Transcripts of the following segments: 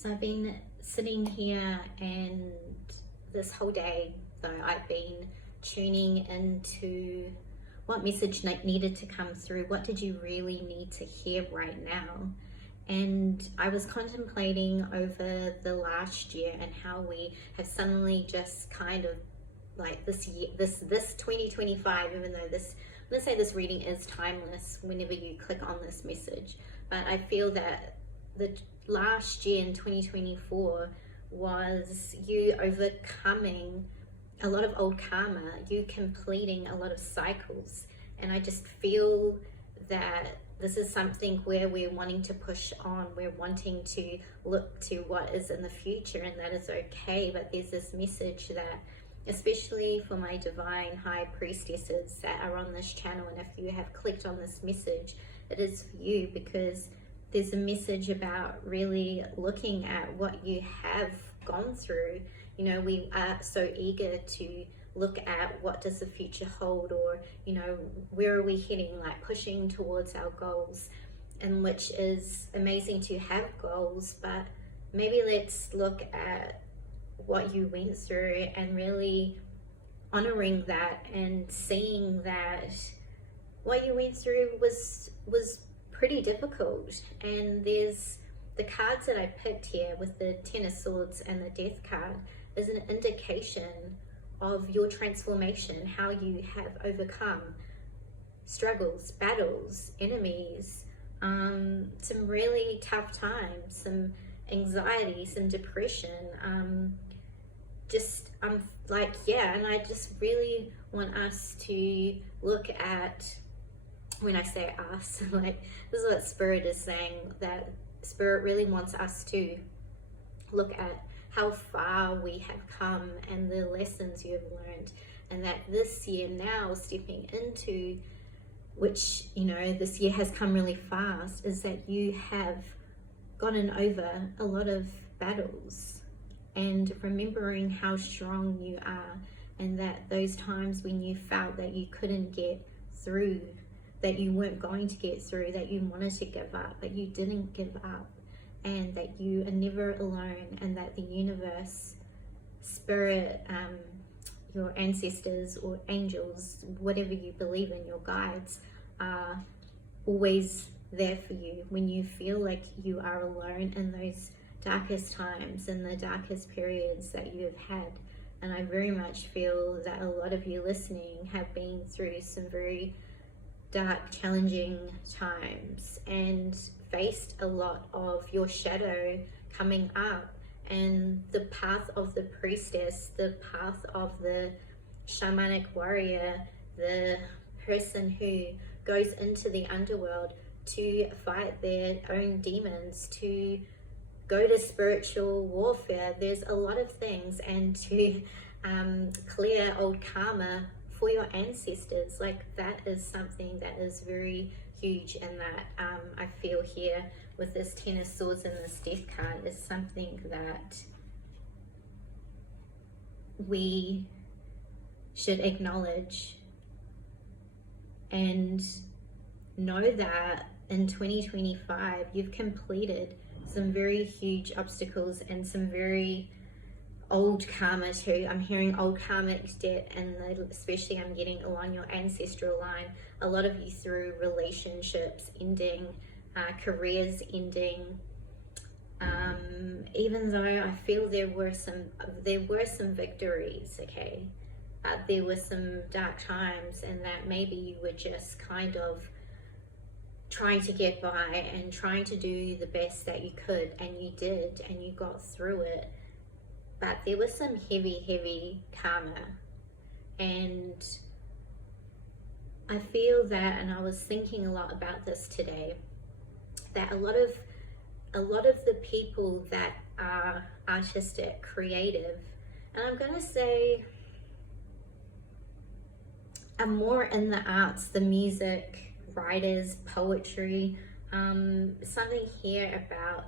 So I've been sitting here, and this whole day though I've been tuning into what message needed to come through. What did you really need to hear right now? And I was contemplating over the last year and how we have suddenly just kind of like this year, this 2025, even though this, let's say this reading is timeless whenever you click on this message, but I feel that the last year in 2024 was you overcoming a lot of old karma, you completing a lot of cycles. And I just feel that this is something where we're wanting to push on, we're wanting to look to what is in the future, and that is okay. But there's this message that, especially for my divine high priestesses that are on this channel, and if you have clicked on this message, it is for you, because there's a message about really looking at what you have gone through. You know, we are so eager to look at what does the future hold, or, you know, where are we heading, like pushing towards our goals, and which is amazing to have goals, but maybe let's look at what you went through and really honoring that and seeing that what you went through was pretty difficult. And there's the cards that I picked here with the Ten of Swords and the Death card is an indication of your transformation, how you have overcome struggles, battles, enemies, some really tough times, some anxiety, some depression, like, yeah. And I just really want us to look at, when I say us, like, this is what Spirit is saying, that Spirit really wants us to look at how far we have come and the lessons you have learned, and that this year now stepping into, which, you know, this year has come really fast, is that you have gotten over a lot of battles, and remembering how strong you are, and that those times when you felt that you couldn't get through, that you weren't going to get through, that you wanted to give up, but you didn't give up, and that you are never alone, and that the universe, Spirit, your ancestors or angels, whatever you believe in, your guides, are always there for you when you feel like you are alone in those darkest times and the darkest periods that you have had. And I very much feel that a lot of you listening have been through some very dark, challenging times and faced a lot of your shadow coming up, and the path of the priestess, the path of the shamanic warrior, the person who goes into the underworld to fight their own demons, to go to spiritual warfare. There's a lot of things, and to clear old karma for your ancestors. Like, that is something that is very huge, and that I feel here with this Ten of Swords and this Death card is something that we should acknowledge and know that in 2025 you've completed some very huge obstacles and some very old karma too. I'm hearing old karmic debt, and especially I'm getting along your ancestral line, a lot of you through relationships ending, careers ending, even though I feel there were some victories, okay, there were some dark times, and that maybe you were just kind of trying to get by and trying to do the best that you could, and you did, and you got through it. But there was some heavy karma, and I feel that, and I was thinking a lot about this today, that a lot of the people that are artistic, creative, and I'm going to say are more in the arts, the music, writers, poetry, something here about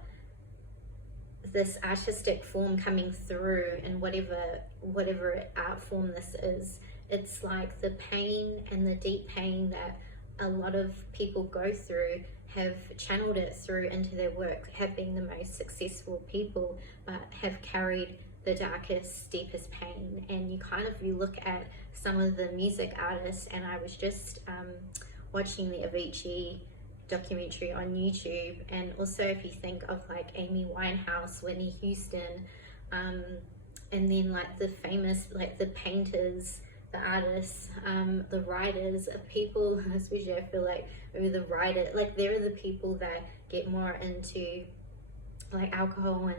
this artistic form coming through, and whatever art form this is. It's like the pain and the deep pain that a lot of people go through have channeled it through into their work, have been the most successful people, but have carried the darkest, deepest pain. And you look at some of the music artists, and I was just watching the Avicii documentary on YouTube, and also if you think of like Amy Winehouse, Whitney Houston, and then like the famous, like the painters, the artists, the writers, people, especially I feel like maybe the writer, like they're the people that get more into like alcohol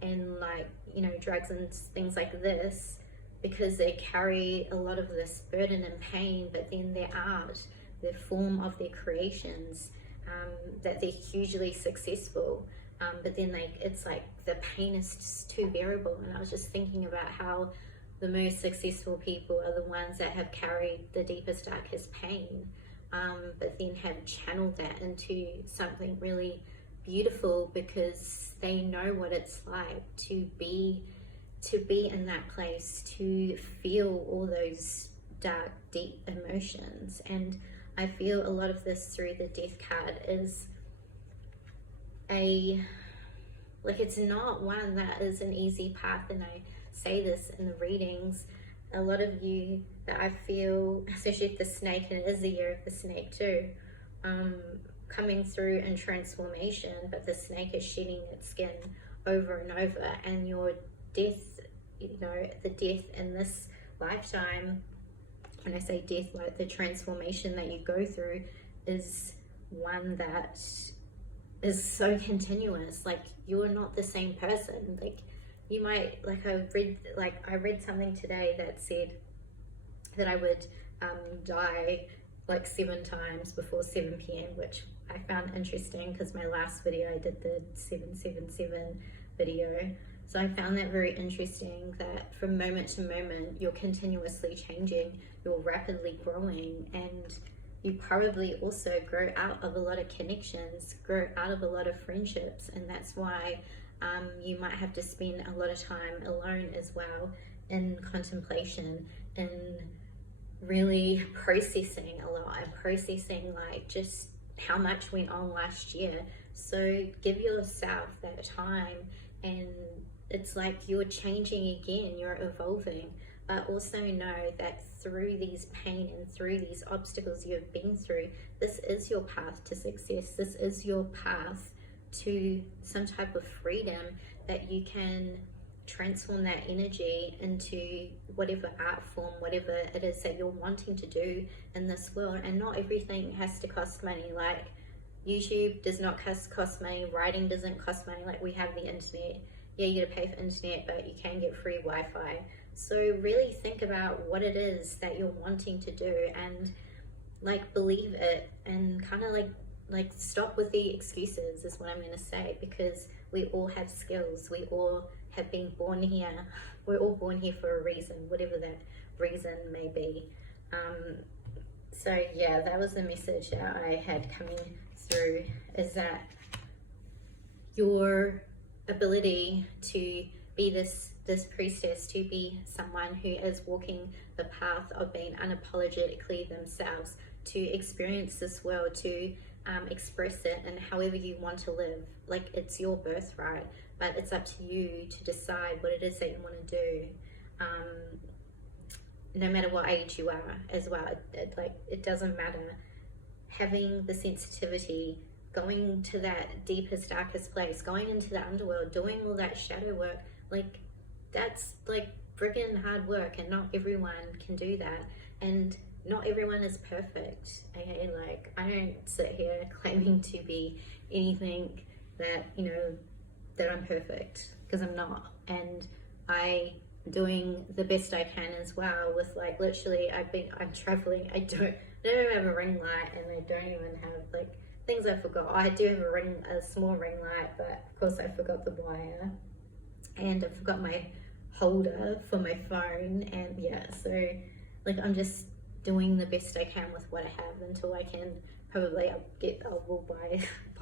and like, you know, drugs and things like this, because they carry a lot of this burden and pain. But then their art, their form of their creations, that they're hugely successful, but then like it's like the pain is just too bearable. And I was just thinking about how the most successful people are the ones that have carried the deepest, darkest pain, but then have channeled that into something really beautiful, because they know what it's like to be in that place, to feel all those dark, deep emotions. And I feel a lot of this through the death card is it's not one that is an easy path. And I say this in the readings, a lot of you that I feel, especially with the snake, and it is the year of the snake too, coming through in transformation, but the snake is shedding its skin over and over. And your death, you know, the death in this lifetime, when I say death, like the transformation that you go through is one that is so continuous. Like you're not the same person. Like you might, like I read something today that said that I would die like 7 times before 7 p.m, which I found interesting, because my last video I did the 777 video. So I found that very interesting, that from moment to moment you're continuously changing, you're rapidly growing, and you probably also grow out of a lot of connections, grow out of a lot of friendships. And that's why you might have to spend a lot of time alone as well, in contemplation, in really processing a lot, and processing like just how much went on last year. So give yourself that time, and it's like you're changing again, you're evolving. But also know that through these pain and through these obstacles you've been through, this is your path to success. This is your path to some type of freedom, that you can transform that energy into whatever art form, whatever it is that you're wanting to do in this world. And not everything has to cost money. Like YouTube does not cost money, writing doesn't cost money. Like we have the internet. Yeah, you gotta pay for internet, but you can get free Wi-Fi. So really think about what it is that you're wanting to do, and like believe it, and kind of like stop with the excuses is what I'm gonna say, because we all have skills. We all have been born here. We're all born here for a reason, whatever that reason may be. So yeah, that was the message that I had coming through, is that your ability to be this priestess, to be someone who is walking the path of being unapologetically themselves, to experience this world, to express it and however you want to live. Like it's your birthright, but it's up to you to decide what it is that you want to do, no matter what age you are as well. It doesn't matter. Having the sensitivity, going to that deepest, darkest place, going into the underworld, doing all that shadow work, like that's like friggin' hard work, and not everyone can do that, and not everyone is perfect. Okay, like I don't sit here claiming to be anything that, you know, that I'm perfect, because I'm not. And I'm doing the best I can as well with like literally I'm traveling. I don't even have a ring light, and I don't even have like things I forgot. I do have a small ring light, but of course I forgot the wire, and I forgot my holder for my phone. And yeah, so like I'm just doing the best I can with what I have until I can probably I will buy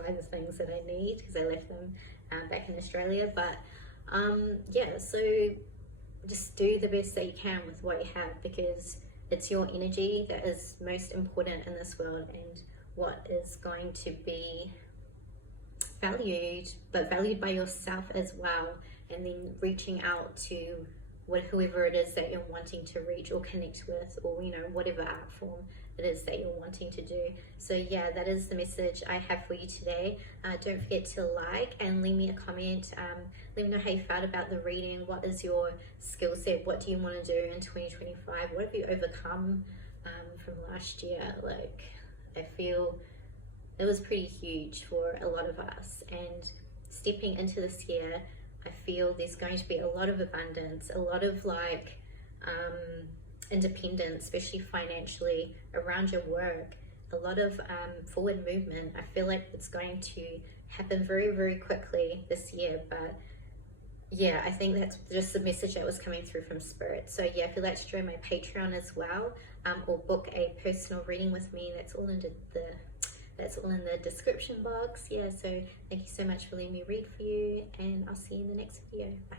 the things that I need, because I left them back in Australia. But yeah, so just do the best that you can with what you have, because it's your energy that is most important in this world, and what is going to be valued, but valued by yourself as well, and then reaching out to whoever it is that you're wanting to reach or connect with, or, you know, whatever art form it is that you're wanting to do. So yeah, that is the message I have for you today. Don't forget to like and leave me a comment. Let me know how you felt about the reading. What is your skill set? What do you want to do in 2025? What have you overcome from last year? Like, I feel it was pretty huge for a lot of us, and stepping into this year, I feel there's going to be a lot of abundance, a lot of like independence, especially financially, around your work, a lot of forward movement. I feel like it's going to happen very, very quickly this year. But yeah, I think that's just the message that was coming through from Spirit. So yeah, if you'd like to join my Patreon as well, or book a personal reading with me, that's all in the description box. Yeah, so thank you so much for letting me read for you, and I'll see you in the next video. Bye.